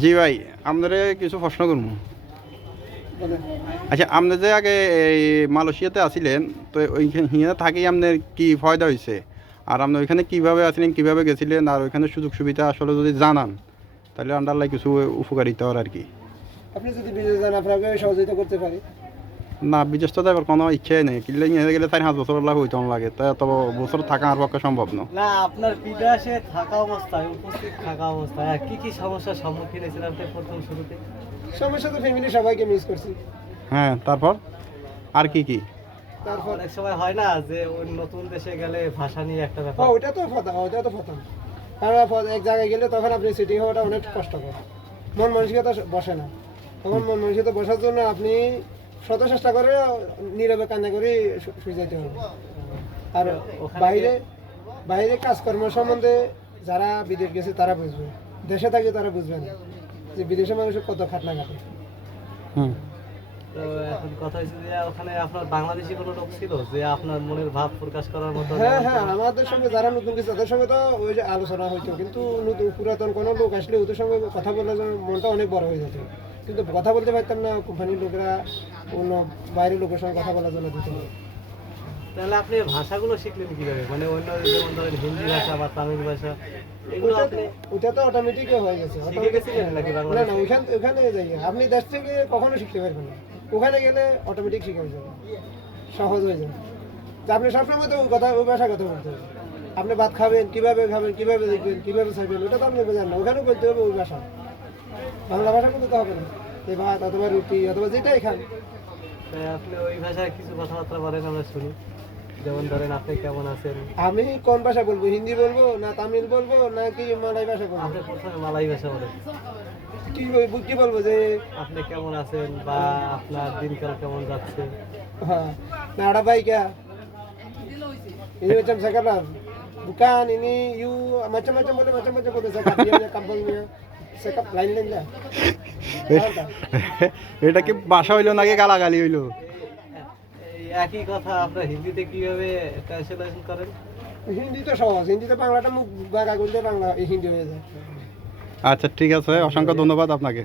জি ভাই, আপনারে কিছু প্রশ্ন করবো। আচ্ছা, আপনি যে আগে এই মালয়েশিয়াতে আছিলেন, তো ওইখানে হিয়াতে থাকি আপনার কি ফায়দা হয়েছে? আর আপনি ওইখানে কীভাবে আছিলেন, কীভাবে গেছিলেন, আর ওইখানে সুযোগ সুবিধা আসলে যদি জানান তাহলে আন্ডারলাই কিছু উপকারিতা আর কি। আপনি যদি বিদেশ যান আপনাকে সহযোগিতা করতে পারি। না, বিদেশ তো যাবার কোনো ইচ্ছাই নেই, কিনলে নিয়ে গেলে 4-5 বছর লাগে হইতে লাগে, তা এত বছর থাকা আমার পক্ষে সম্ভব না। না, আপনার বিদেশে থাকা অবস্থায়, উপস্থিত থাকা অবস্থায় কি কি সমস্যার সম্মুখীন হয়েছিলেন আপনি প্রথম শুরুতে? সমস্যা তো ফ্যামিলি সবাইকে মিস করছি। হ্যাঁ, তারপর আর কি কি? তারপর অনেক সময় হয় না যে ওই নতুন দেশে গেলে ভাষা নিয়ে একটা ব্যাপার। ওইটা তো প্রথম কারণ এক জায়গায় গেলে তখন আপনি সিটি হওয়াটা অনেক কষ্টকর, মন মানসিকতা বসে না। তখন মন মানসিকতা বসার জন্য আপনি শত চেষ্টা করে নীরবে কান্না করে শুয়ে যেতে হবে। আর বাইরে বাইরে কাজকর্ম সম্বন্ধে যারা বিদেশ গেছে তারা বুঝবে, দেশে থাকে তারা বুঝবে না যে বিদেশে মানুষের কত খাটনা খাটে। হুম। তো এখন কথা হচ্ছে যে ওখানে আপনার বাংলাদেশি কোনো লোক ছিল যে আপনার মনের ভাব প্রকাশ করার মতো? হ্যাঁ হ্যাঁ, আমাদের সঙ্গে যারা নতুন গেছে তাদের সঙ্গে তো ওই যে আলোচনা হইতো, কিন্তু নতুন পুরাতন কোনো লোক আসলে ওদের সঙ্গে কথা বলার জন্য মনটা অনেক বড় হয়ে যেত, কিন্তু কথা বলতে পারতাম না। কোম্পানির লোকেরা অন্য বাইরের লোকের সঙ্গে কথা বলার জন্য দিত না। তাহলে আপনি ভাষাগুলো শিখলেন কিভাবে? মানে অন্য যেমন ধরেন হিন্দি ভাষা বা তামিল ভাষা, এগুলো আপনি ওটা তো অটোমেটিক হয়ে গেছে। শিখে গেছিলেন নাকি না বাংলাদেশে? না, ওখানে যাই আপনি দেশ থেকে কখনো শিখতে পারবেন না, ওখানে গেলে অটোমেটিক শিখে যাবে, সহজ হয়ে যাবে। তো আপনি সবসময় তো ওই ভাষা কথা বলতে হবে। আপনি ভাত খাবেন কিভাবে দেখবেন কিভাবে চাইবেন, ওটা তো আপনি বোঝেন না, ওখানেও বলতে হবে ওই ভাষা। বাংলা ভাষা বলতে তো হবে না, এই ভাত অথবা রুটি অথবা যেটাই খান। তাই আপনি ওই ভাষায় কিছু কথাবার্তা বলেন, আমরা শুনি। যেমন ধরেন আপনি কেমন আছেন? আমি কোন ভাষা বলবো, হিন্দি বলবো না তামিল বলবো নাকি মালয় ভাষা বলবো? আপনি প্রথমে মালাই ভাষা বলেন। কি বলবো যে আপনি কেমন আছেন বা আপনার দিনকাল কেমন যাচ্ছে? হ্যাঁ na ada baik ya, ini macam sekarang bukan ini you macam-macam boleh zakat dia punya kampungnya sekap lain-lain lah. এটা কি ভাষা হইলো নাকি গালাগালি হইলো? এই একই কথা আপনার হিন্দিতে কিভাবে ট্রান্সলেশন করেন? হিন্দি তো সহজ, হিন্দিতে বাংলাটা মুখ বাঁকা করলে বাংলা হিন্দি হয়ে যায়। আচ্ছা, ঠিক আছে, অসংখ্য ধন্যবাদ আপনাকে।